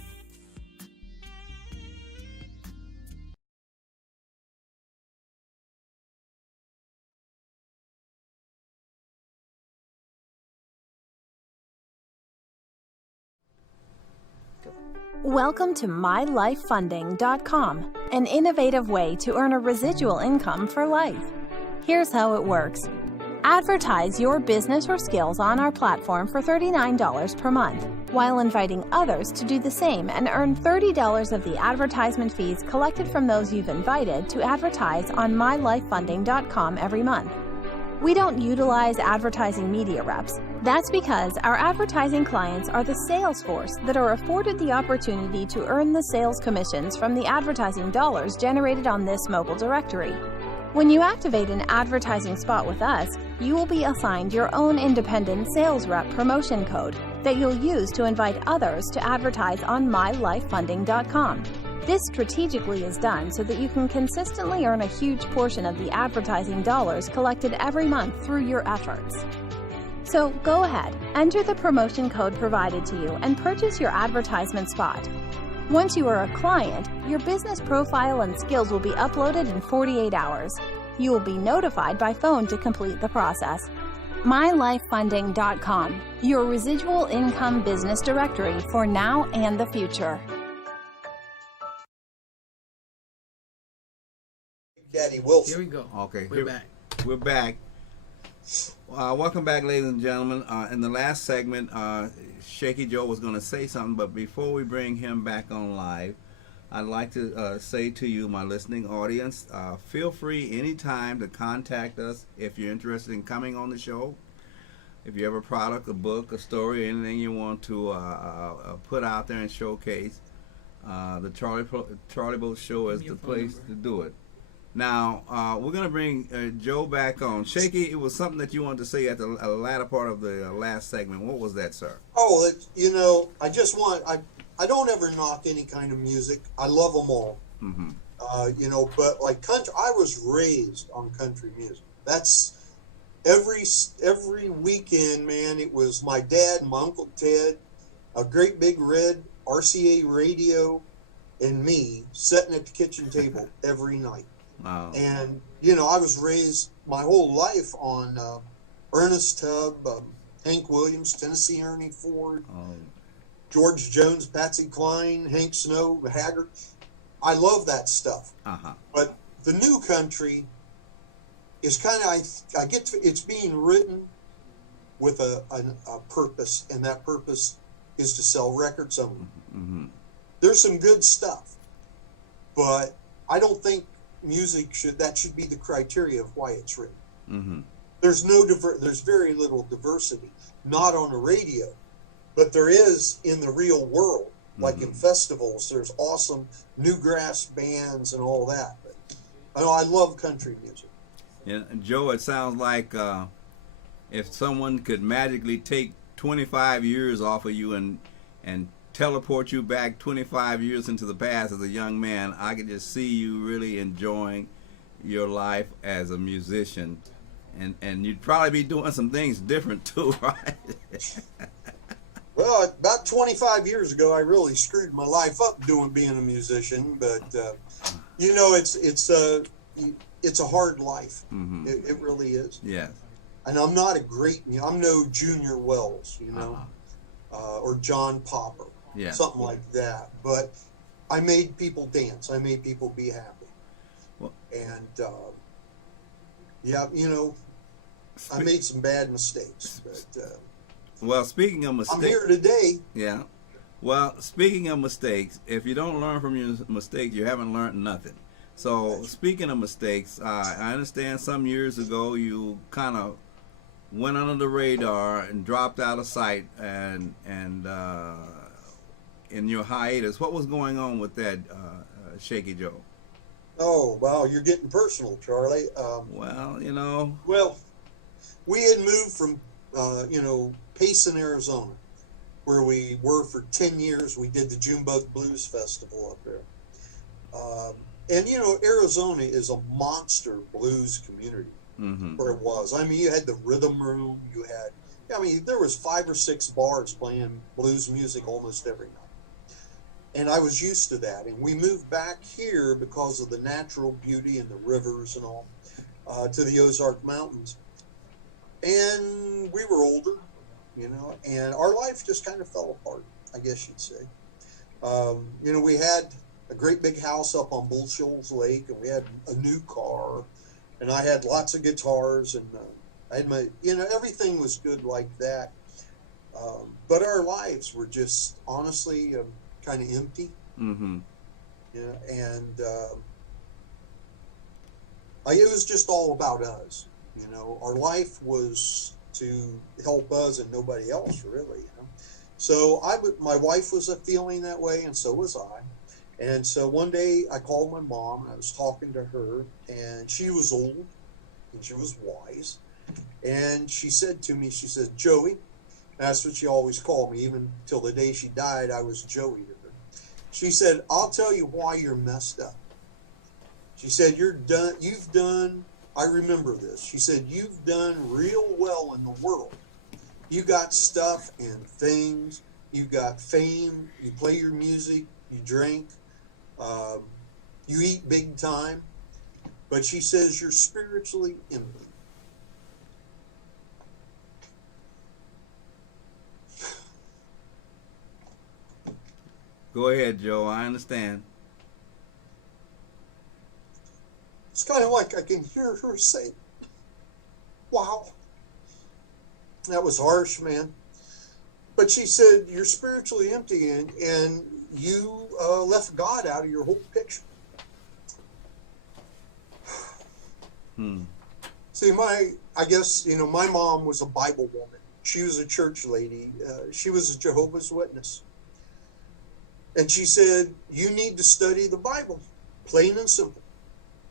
Welcome to MyLifeFunding.com, an innovative way to earn a residual income for life. Here's how it works. Advertise your business or skills on our platform for $39 per month, while inviting others to do the same and earn $30 of the advertisement fees collected from those you've invited to advertise on mylifefunding.com every month. We don't utilize advertising media reps. That's because our advertising clients are the sales force that are afforded the opportunity to earn the sales commissions from the advertising dollars generated on this mobile directory. When you activate an advertising spot with us, you will be assigned your own independent sales rep promotion code that you'll use to invite others to advertise on mylifefunding.com. This strategically is done so that you can consistently earn a huge portion of the advertising dollars collected every month through your efforts. So go ahead, enter the promotion code provided to you and purchase your advertisement spot. Once you are a client, your business profile and skills will be uploaded in 48 hours. You will be notified by phone to complete the process. MyLifeFunding.com, your residual income business directory for now and the future. Daddy Wilson. Here we go. Okay, We're back. We're back. Welcome back, ladies and gentlemen. In the last segment, Shakey Joe was going to say something, but before we bring him back on live, I'd like to say to you, my listening audience, feel free anytime to contact us if you're interested in coming on the show. If you have a product, a book, a story, anything you want to put out there and showcase, the Charlie Boat Show is the place to do it. Now, we're going to bring Joe back on. Shakey, it was something that you wanted to say at the latter part of the last segment. What was that, sir? Oh, I don't ever knock any kind of music. I love them all. Mm-hmm. But like country, I was raised on country music. That's every weekend, man. It was my dad and my Uncle Ted, a great big red RCA radio, and me sitting at the kitchen table every night. Wow. And, I was raised my whole life on Ernest Tubb, Hank Williams, Tennessee Ernie Ford, George Jones, Patsy Cline, Hank Snow, Haggard. I love that stuff. Uh-huh. But the new country is kind of, it's being written with a purpose, and that purpose is to sell records only. Mm-hmm. There's some good stuff, but I don't think music should be the criteria of why it's written. Mm-hmm. There's very little diversity, not on the radio, but there is in the real world, like in festivals. There's awesome newgrass bands and all that. But I love country music. Yeah, Joe, it sounds like if someone could magically take 25 years off of you and teleport you back 25 years into the past as a young man, I could just see you really enjoying your life as a musician, and you'd probably be doing some things different too, right? Well, about 25 years ago, I really screwed my life up being a musician, but it's a hard life. Mm-hmm. It really is. Yes. And I'm not I'm no Junior Wells, or John Popper. Yeah. Something like that. But I made people dance. I made people be happy. Well, and, I made some bad mistakes. But well, speaking of mistakes... I'm here today. Yeah. Well, speaking of mistakes, if you don't learn from your mistakes, you haven't learned nothing. So, speaking of mistakes, I understand some years ago you kind of went under the radar and dropped out of sight and in your hiatus. What was going on with that, Shakey Joe? Oh, wow, you're getting personal, Charlie. Well, we had moved from, Payson, Arizona, where we were for 10 years. We did the Junebug Blues Festival up there. And, Arizona is a monster blues community, where it was. I mean, you had the Rhythm Room, there was 5 or 6 bars playing blues music almost every night. And I was used to that. And we moved back here because of the natural beauty and the rivers and all, to the Ozark Mountains. And we were older, and our life just kind of fell apart, I guess you'd say. We had a great big house up on Bull Shoals Lake, and we had a new car, and I had lots of guitars, and I had my, everything was good like that. But our lives were just honestly kind of empty. Mm-hmm. And it was just all about us. Our life was to help us and nobody else, really. So my wife was feeling that way, and so was I. And so one day I called my mom, and I was talking to her, and she was old, and she was wise. And she said to me, she said, Joey, that's what she always called me, even till the day she died, I was Joey to her. She said, I'll tell you why you're messed up. She said, you've done, I remember this, she said, you've done real well in the world. You got stuff and things, you got fame, you play your music, you drink, you eat big time, but she says you're spiritually empty. Go ahead, Joe. I understand. It's kind of like I can hear her say, wow. That was harsh, man. But she said, you're spiritually empty, and you left God out of your whole picture. See, I guess, my mom was a Bible woman. She was a church lady. She was a Jehovah's Witness. And she said, you need to study the Bible, plain and simple.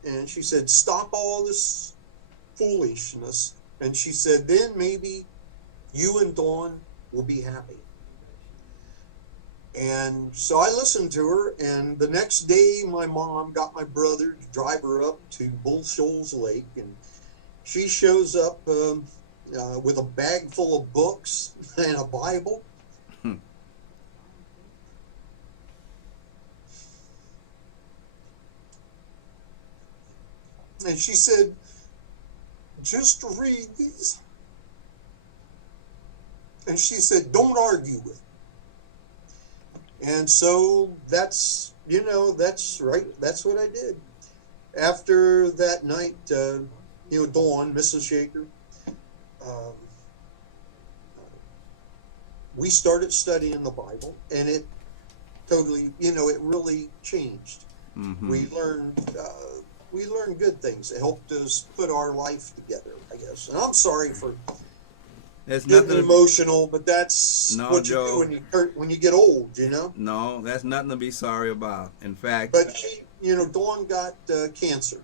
And she said, stop all this foolishness. And she said, then maybe you and Dawn will be happy. And so I listened to her, and the next day my mom got my brother to drive her up to Bull Shoals Lake, and she shows up with a bag full of books and a Bible. And she said, just read these. And she said, don't argue with me. And so that's right. That's what I did. After that night, Dawn, Mrs. Shaker, we started studying the Bible, and it totally, it really changed. Mm-hmm. We learned good things. It helped us put our life together, I guess. And I'm sorry for getting emotional, but that's what Joe, you do when you get old, No, that's nothing to be sorry about. In fact, but Dawn got cancer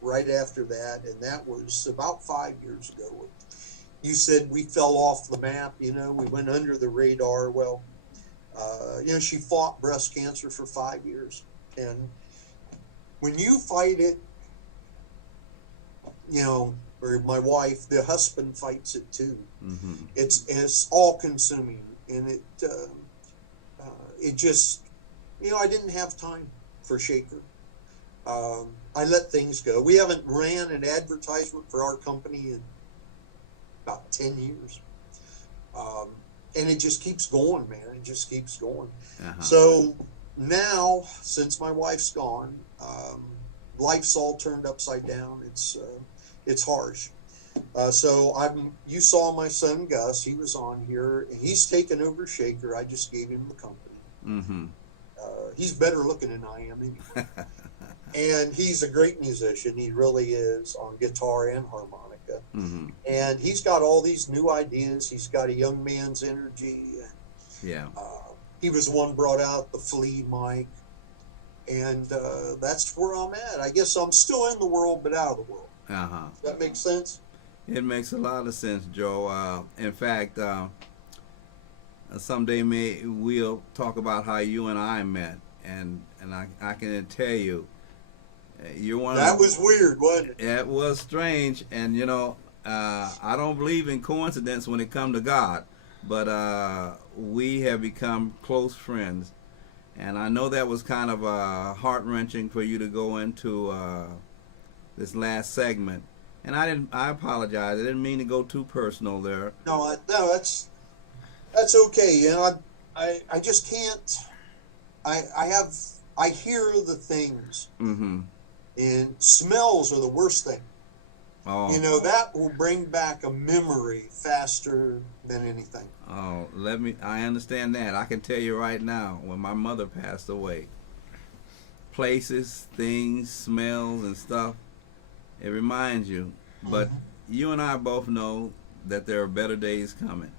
right after that, and that was about 5 years ago. You said we fell off the map. We went under the radar. Well, she fought breast cancer for 5 years, and when you fight it, or my wife, the husband fights it too. Mm-hmm. It's all consuming, and it just, I didn't have time for Shaker. I let things go. We haven't ran an advertisement for our company in about 10 years. And it just keeps going, man. It just keeps going. Uh-huh. So now, since my wife's gone, life's all turned upside down. It's harsh. So you saw my son Gus. He was on here, and he's taken over Shaker. I just gave him the company. Mm-hmm. He's better looking than I am anyway. And he's a great musician. He really is, on guitar and harmonica. Mm-hmm. And he's got all these new ideas. He's got a young man's energy. Yeah. He was the one brought out the flea mic. And that's where I'm at. I guess I'm still in the world, but out of the world. Uh-huh. Does that make sense? It makes a lot of sense, Joe. In fact, someday we'll talk about how you and I met. And I can tell you, you're one that was weird, wasn't it? It was strange. And, I don't believe in coincidence when it comes to God. But we have become close friends. And I know that was kind of heart-wrenching for you to go into this last segment. And I apologize. I didn't mean to go too personal there. No, that's okay. I just can't. I hear the things, mm-hmm. and smells are the worst thing. Oh. You know, that will bring back a memory faster than anything. Oh, I understand that. I can tell you right now, when my mother passed away, places, things, smells, and stuff, it reminds you. But you and I both know that there are better days coming.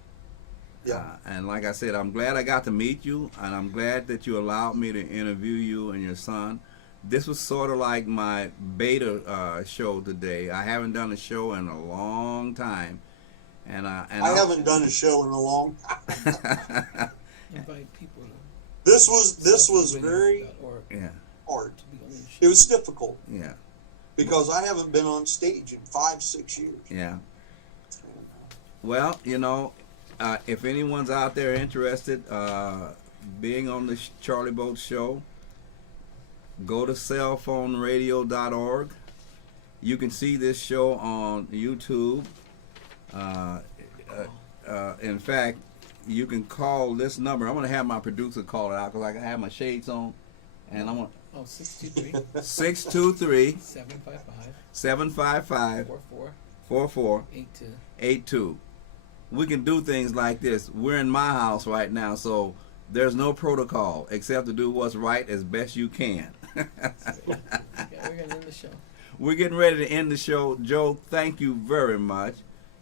Yeah. And like I said, I'm glad I got to meet you, and I'm glad that you allowed me to interview you and your son. This was sort of like my beta show today. I haven't done a show in a long time, and I haven't done a show in a long time. Invite people. This was very hard. It was difficult. Yeah. Because I haven't been on stage in 5-6 years. Yeah. Well, you know, if anyone's out there interested being on the Charlie Boat Show, go to cellphoneradio.org. You can see this show on YouTube. In fact, you can call this number. I'm going to have my producer call it out because I can have my shades on. And I'm going to... 623. 623. 755. 44. 82. 82. We can do things like this. We're in my house right now, so there's no protocol except to do what's right as best you can. We're going to end the show. We're getting ready to end the show. Joe, thank you very much.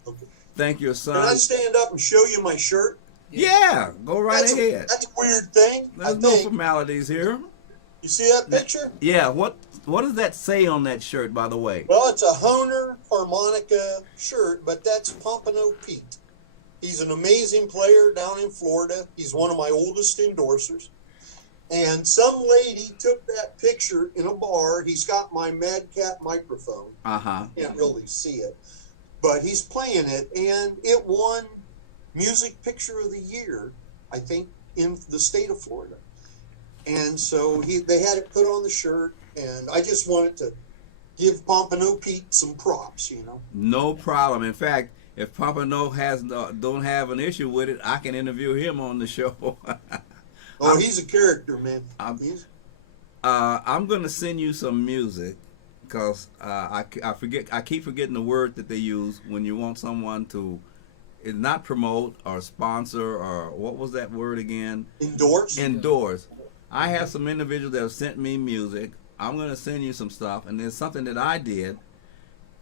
Okay. Thank your son. Can I stand up and show you my shirt? Yeah, go right ahead. That's a weird thing. There's no formalities here. You see that picture? Yeah, what does that say on that shirt, by the way? Well, it's a Honer harmonica shirt, but that's Pompano Pete. He's an amazing player down in Florida. He's one of my oldest endorsers. And some lady took that picture in a bar. He's got my Madcap microphone. Can't really see it. But he's playing it, and it won Music Picture of the Year, I think, in the state of Florida. And so they had it put on the shirt, and I just wanted to give Pompano Pete some props, you know. No problem. In fact, if Pompano don't have an issue with it, I can interview him on the show. He's a character, man. I'm going to send you some music because I keep forgetting the word that they use when you want someone to not promote or sponsor or what was that word again? Endorse. I have some individuals that have sent me music. I'm going to send you some stuff, and there's something that I did,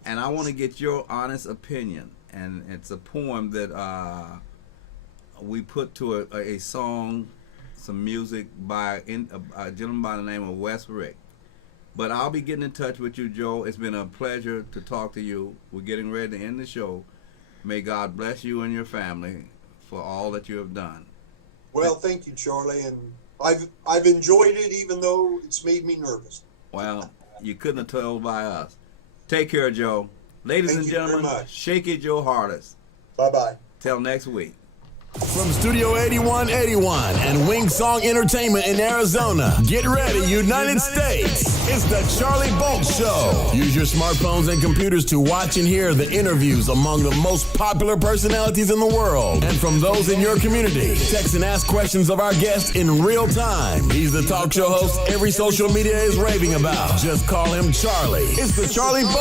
and I want to get your honest opinion. And it's a poem that we put to a song, some music by a gentleman by the name of Wes Rick. But I'll be getting in touch with you, Joe. It's been a pleasure to talk to you. We're getting ready to end the show. May God bless you and your family for all that you have done. Well, thank you, Charlie, and I've enjoyed it, even though it's made me nervous. Well, you couldn't have told by us. Take care, Joe. Ladies and gentlemen, Shakey Joe Hardest. Bye-bye. Till next week. From Studio 8181 and Wing Song Entertainment in Arizona, get ready, United States. It's the Charlie Bolt Show. Use your smartphones and computers to watch and hear the interviews among the most popular personalities in the world and from those in your community. Text and ask questions of our guests in real time. He's the talk show host every social media is raving about. Just call him Charlie. It's the Charlie Bolt